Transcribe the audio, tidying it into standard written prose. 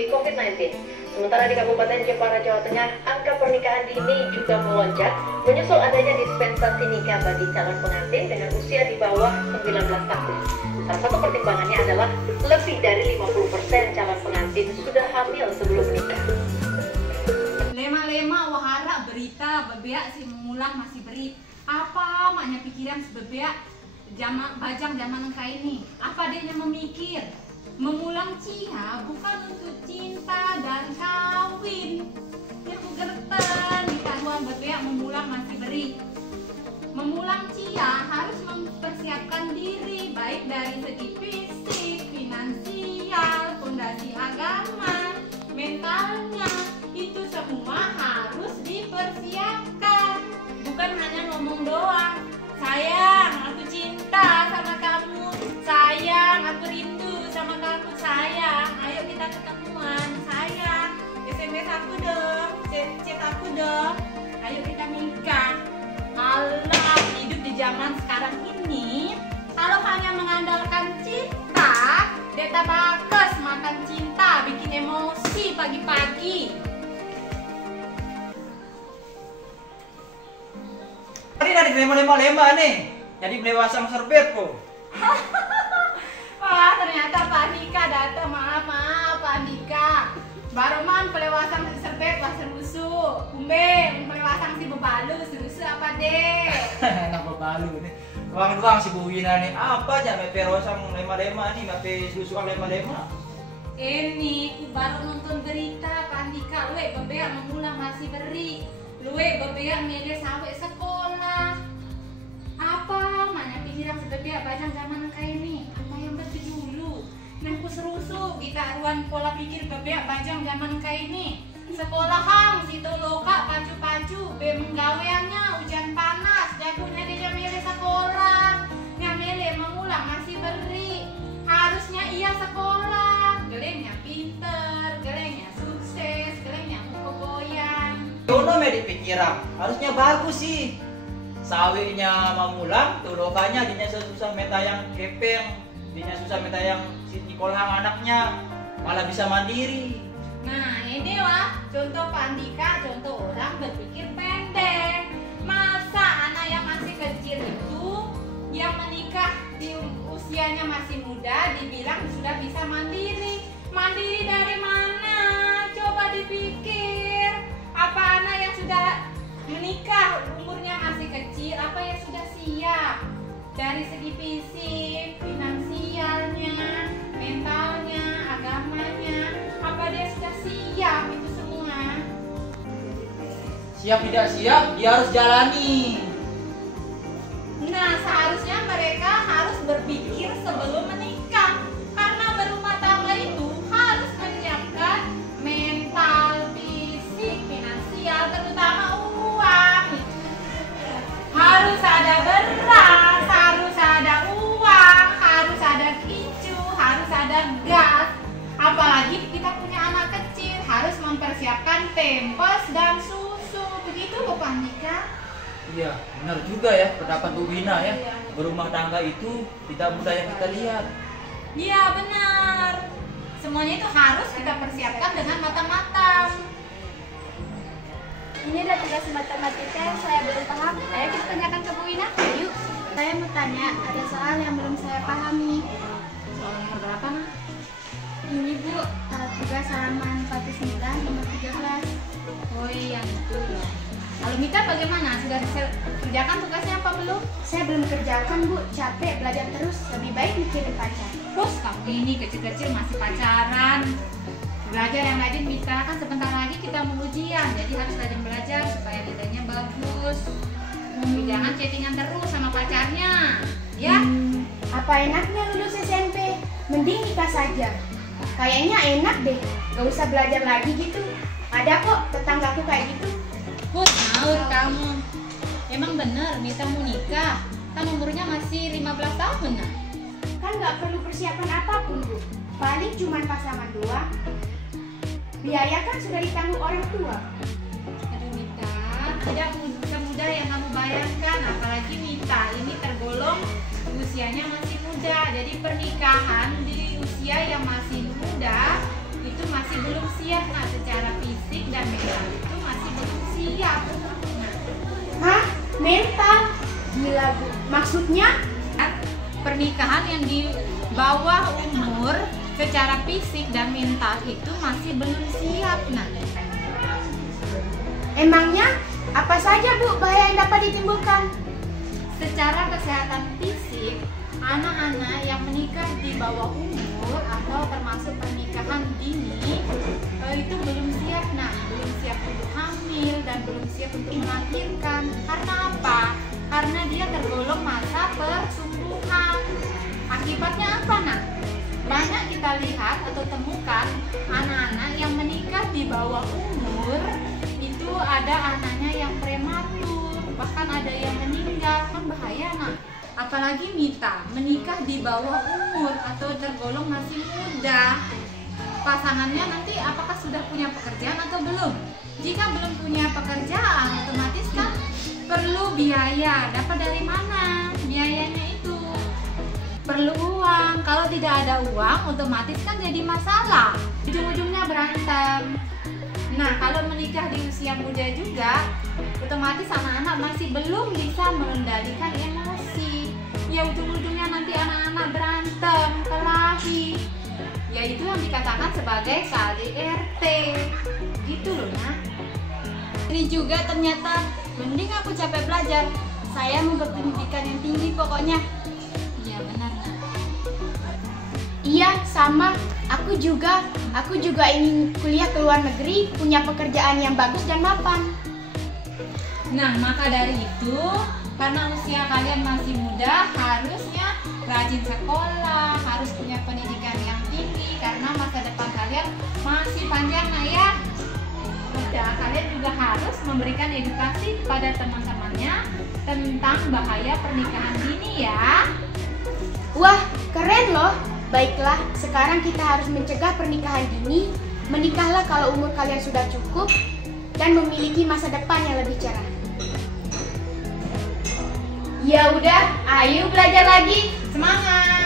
pandemi COVID-19. Sementara di Kabupaten Jepara, Jawa Tengah, angka pernikahan dini juga melonjak menyusul adanya dispensasi nikah bagi calon pengantin dengan usia di bawah 19 tahun. Salah satu pertimbangannya adalah lebih dari 50% calon pengantin sudah hamil sebelum menikah. Lema-lema wahara berita bebeak si mengulang masih beri. Apa maknya pikiran si bebeak bajang zaman engkau ini? Apa dia yang memikir? Mengulang cia bukan untuk cinta dan kawin. Yang gertan di taruhan bebeak mengulang masih beri. Mengulang cia harus mempersiapkan diri baik dari segi fisik, finansial, fondasi agama, mentalnya. Itu semua harus dipersiapkan. Bukan hanya ngomong doang. Sayang, aku cinta sama kamu. Sayang, aku rindu sama kamu. Sayang, ayo kita ketemuan. Sayang, SMS aku dong, chat aku dong. Ayo kita nikah. Alah, hidup di zaman sekarang ini, kalau hanya mengandalkan cinta, deta bakes makan cinta, bikin emosi pagi-pagi. Ini dari lema-lema nih, jadi melewasang serbet kok. Wah, ternyata Pak Andika datang. Maaf Pak Andika. Baroman pelewasan si serbet wah serusu. Kumbe pelewasan si bebalu serusu apa deh? Enak bebalu nih. Ruang si Bu Wina nih, apa aja mepe rosang lema-lema nih, mepe susuan lema-lema. Ini ku baru nonton berita Pak Andika. Luwe bebeak mengulang masih beri. Luwe bebeak milih sampai sekolah. Apa maknya pikiran sebebeak bajang zaman kayak ini? Apa yang betul dulu? Nah ku serusu kita ruan pola pikir bebeak bajang zaman kayak ini. Sekolah hang situ loka pacu-pacu be menggaweannya hujan panas jagonya dia milih sekolah. Yang milih mengulang masih beri. Harusnya ia sekolah. Gelengnya pinter, gelengnya sukses, gelengnya mukoboyan. Yono me dipikiran, harusnya bagus sih. Sawinya mengulang, tuh lokanya dinya susah meta yang kepeng, dinya susah meta yang si Nikolhang anaknya malah bisa mandiri. Nah ini wah contoh Pak Andika, contoh orang berpikir pendek. Masa anak yang masih kecil itu yang menikah di usianya masih muda dibilang sudah bisa mandiri. Mandiri dari mana? Coba dipikir. Apa anak yang sudah menikah umurnya masih kecil, apa yang sudah siap dari segi fisik, finansialnya, mentalnya, agamanya, apa dia sudah siap itu semua? Siap tidak siap, dia harus jalani. Nah seharusnya mereka harus berpikir sebelum menikah, karena berumah tangga itu harus menyiapkan mental, fisik, finansial, terutama uang. Harus ada beras, harus ada uang, harus ada kicu, harus ada gas. Apalagi kita punya anak kecil, harus mempersiapkan pampers dan susu. Begitu loh Pak Andika. Iya, benar juga ya pendapat Bu Wina ya. Berumah tangga itu tidak mudah yang kita lihat. Iya benar. Semuanya itu harus kita persiapkan dengan matang-matang. Ini ada tugas matematika yang saya belum paham. Ayo kita tanyakan ke Bu Wina. Yuk, saya mau tanya, ada soal yang belum saya pahami. Soal nomor berapa nah? Ini Bu, tugas halaman 49 nomor 13. Oh iya itu ya. Kalau Mita bagaimana? Sudah kerjakan tugasnya apa belum? Saya belum kerjakan Bu, capek belajar terus. Lebih baik mikirin pacar. Terus kamu ini kecil-kecil masih pacaran. Belajar yang rajin Mita, kan sebentar lagi kita mau ujian. Jadi harus rajin belajar supaya nilainya bagus. Jangan chattingan terus sama pacarnya. Ya? Apa enaknya lulus SMP? Mending nikah saja. Kayaknya enak deh, gak usah belajar lagi gitu. Ada kok tetanggaku kayak gitu. Put, ngawur kamu. Emang bener Mita mau nikah? Kan umurnya masih 15 tahun nah. Kan gak perlu persiapan apapun Bu. Paling cuma pasangan doang. Biaya kan sudah ditanggung orang tua. Aduh Mita, tidak semudah yang kamu bayangkan. Apalagi Mita ini tergolong usianya masih muda. Jadi pernikahan di usia yang masih muda itu masih belum siap. Nah, secara fisik dan mental itu masih belum siap. Hah? Mental? Gila Bu. Maksudnya? Pernikahan yang di bawah umur secara fisik dan mental itu masih belum siap. Nah, Emangnya apa saja Bu bahaya yang dapat ditimbulkan? secara kesehatan fisik, anak-anak yang menikah di bawah umur atau termasuk pernikahan dini itu belum siap. Nah, belum siap untuk hamil dan belum siap untuk melahirkan. Karena apa? Karena dia tergolong masa pertumbuhan. Akibatnya apa, Nak? Banyak kita lihat atau temukan anak-anak yang menikah di bawah umur itu ada anaknya yang prematur, bahkan ada yang meninggal. Kan bahaya, Nak. Apalagi Mita menikah di bawah umur atau tergolong masih muda. Pasangannya nanti apakah sudah punya pekerjaan atau belum? Jika belum punya pekerjaan, otomatis kan perlu biaya. Dapat dari mana biayanya itu? Perlu uang. Kalau tidak ada uang, otomatis kan jadi masalah. Ujung-ujungnya berantem. Nah, kalau menikah di usia muda juga, otomatis anak-anak masih belum bisa mengendalikan emosi. Ya ujung-ujungnya nanti anak-anak berantem, kelahi. Ya itu yang dikatakan sebagai KDRT. Gitu loh, Nah. Ini juga ternyata mending aku capek belajar. Saya mau berpendidikan yang tinggi pokoknya. Iya benar, Nah. Iya, sama. Aku juga ingin kuliah ke luar negeri, punya pekerjaan yang bagus dan mapan. Nah, maka dari itu, karena usia kalian masih muda, harusnya rajin sekolah, harus punya pendidikan yang tinggi, karena masa depan kalian masih panjang, Nah ya. Udah, kalian juga harus memberikan edukasi kepada teman-temannya tentang bahaya pernikahan dini ya. Wah, keren loh. Baiklah, sekarang kita harus mencegah pernikahan dini. Menikahlah kalau umur kalian sudah cukup dan memiliki masa depan yang lebih cerah. Ya udah, ayo belajar lagi. Semangat!